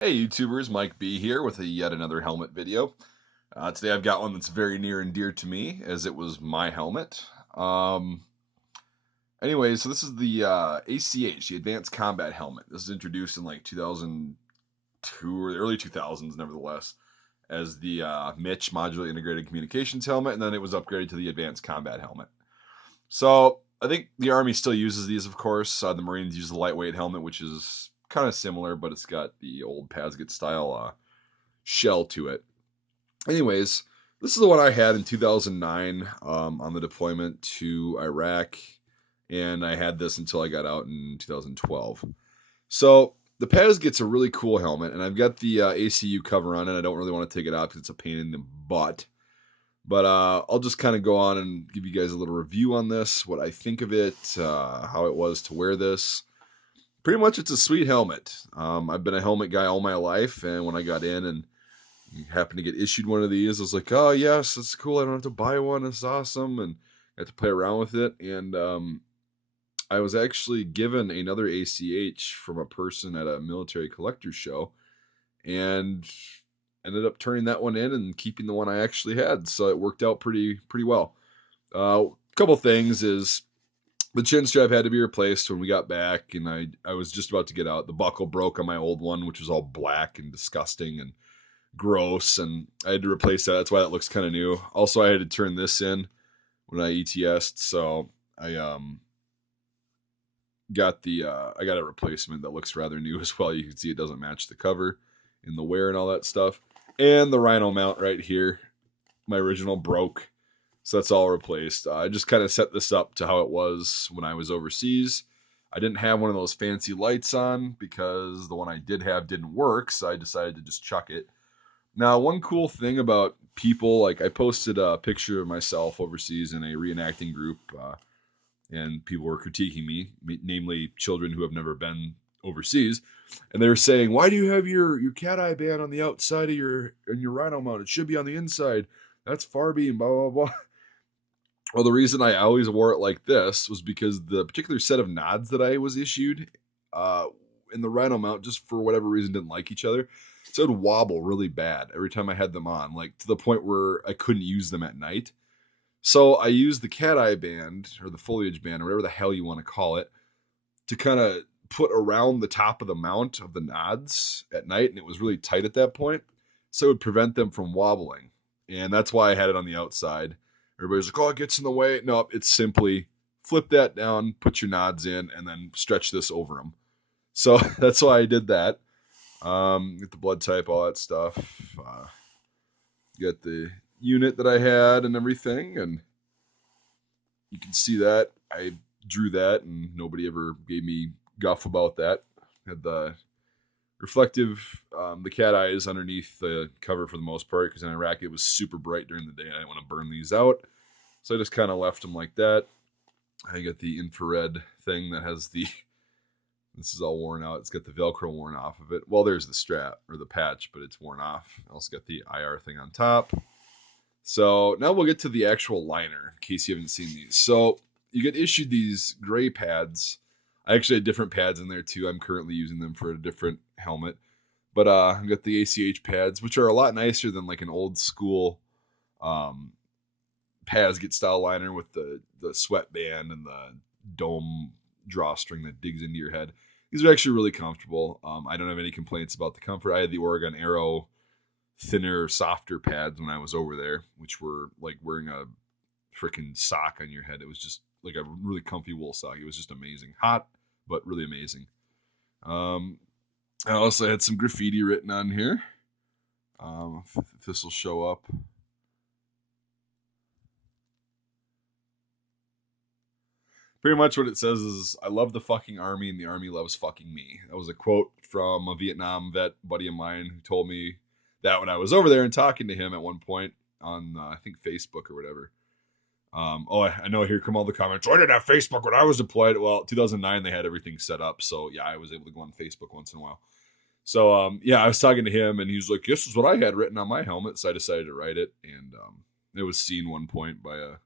Hey YouTubers, Mike B here with yet another helmet video. Today I've got one that's very near and dear to me as it was my helmet. Um, so this is the ACH, the Advanced Combat Helmet. This is introduced in like 2002 or the early 2000s nevertheless as the Mitch Modular Integrated Communications Helmet, and then it was upgraded to the Advanced Combat Helmet. So I think the Army still uses these, of course. The Marines use the lightweight helmet, which is kind of similar, but it's got the old Pasget style shell to it. Anyways, this is the one I had in 2009 on the deployment to Iraq, and I had this until I got out in 2012. So the Paz gets a really cool helmet, and I've got the ACU cover on it. I don't really want to take it out because it's a pain in the butt. But I'll just kind of go on and give you guys a little review on this, what I think of it, how it was to wear this. Pretty much, it's a sweet helmet. I've been a helmet guy all my life, and when I got in and happened to get issued one of these, I was like, oh, yes, that's cool. I don't have to buy one. It's awesome. And I had to play around with it. And I was actually given another ACH from a person at a military collector show and ended up turning that one in and keeping the one I actually had. So it worked out pretty well. Couple things is the chin strap had to be replaced when we got back, and I was just about to get out. The buckle broke on my old one, which was all black and disgusting and gross, and I had to replace that. That's why that looks kind of new. Also, I had to turn this in when I ETS'd, so I I got a replacement that looks rather new as well. You can see it doesn't match the cover in the wear and all that stuff. And the Rhino mount right here, my original broke, so that's all replaced. I just kind of set this up to how it was when I was overseas. I didn't have one of those fancy lights on because the one I did have didn't work, so I decided to just chuck it. Now, one cool thing about people, like I posted a picture of myself overseas in a reenacting group, and people were critiquing me, namely children who have never been overseas, and they were saying, "Why do you have your cat eye band on the outside of your rhino mount? It should be on the inside. That's far beam." Blah blah blah. Well, the reason I always wore it like this was because the particular set of nods that I was issued uh, in the Rhino mount, just for whatever reason, didn't like each other. So it would wobble really bad every time I had them on, like to the point where I couldn't use them at night. So I used the cat eye band or the foliage band or whatever the hell you want to call it to kind of put around the top of the mount of the nods at night, and it was really tight at that point, so it would prevent them from wobbling. And that's why I had it on the outside. Everybody's like, "Oh, it gets in the way." No, it's simply flip that down, put your nods in, and then stretch this over them. So that's why I did that. Get the blood type, all that stuff. Get the unit that I had and everything, and you can see that I drew that, and nobody ever gave me guff about that. Had the reflective, the cat eyes underneath the cover for the most part, because in Iraq it was super bright during the day. And I didn't want to burn these out, so I just kind of left them like that. I got the infrared thing that has the. This is all worn out. It's got the Velcro worn off of it. Well, there's the strap or the patch, but it's worn off. I also got the IR thing on top. So now we'll get to the actual liner in case you haven't seen these. So you get issued these gray pads. I actually had different pads in there too. I'm currently using them for a different helmet. But I've got the ACH pads, which are a lot nicer than like an old school um, Pasget style liner with the sweatband and the dome drawstring that digs into your head. These are actually really comfortable. I don't have any complaints about the comfort. I had the Oregon Arrow thinner, softer pads when I was over there, which were like wearing a freaking sock on your head. It was just like a really comfy wool sock. It was just amazing. Hot, but really amazing. Um, I also had some graffiti written on here. If this will show up. Pretty much what it says is, "I love the fucking army and the army loves fucking me." That was a quote from a Vietnam vet buddy of mine who told me that when I was over there and talking to him at one point on, I think, Facebook or whatever. I know here come all the comments. "I didn't have Facebook when I was deployed." Well, 2009, they had everything set up. So, yeah, I was able to go on Facebook once in a while. So, yeah, I was talking to him, and he was like, "This is what I had written on my helmet." So I decided to write it. And it was seen one point by a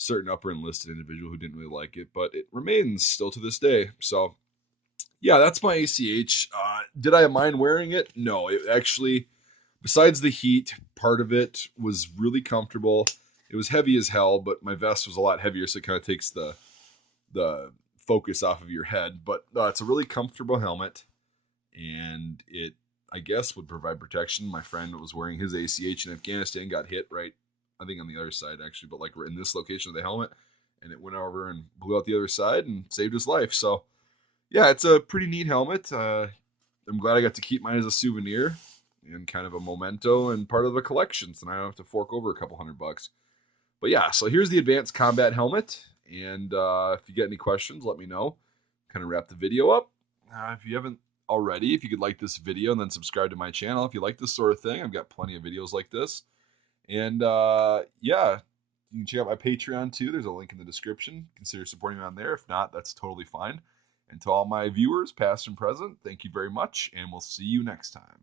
certain upper enlisted individual who didn't really like it, but it remains still to this day. So Yeah, that's my ACH. Did I mind wearing it? No, it actually, besides the heat, part of it was really comfortable. It was heavy as hell, but my vest was a lot heavier, so it kind of takes the focus off of your head. But it's a really comfortable helmet, and it, I guess, would provide protection. My friend was wearing his ACH in Afghanistan, got hit right, I think on the other side actually, but like in this location of the helmet, and it went over and blew out the other side and saved his life. So yeah, it's a pretty neat helmet. I'm glad I got to keep mine as a souvenir and kind of a memento and part of the collection, so now I don't have to fork over a couple $100. But yeah, so here's the advanced combat helmet, and if you get any questions, let me know. Kind of wrap the video up. If you haven't already, if you could like this video and then subscribe to my channel if you like this sort of thing. I've got plenty of videos like this. And yeah, you can check out my Patreon too. There's a link in the description. Consider supporting me on there. If not, that's totally fine. And to all my viewers, past and present, thank you very much, and we'll see you next time.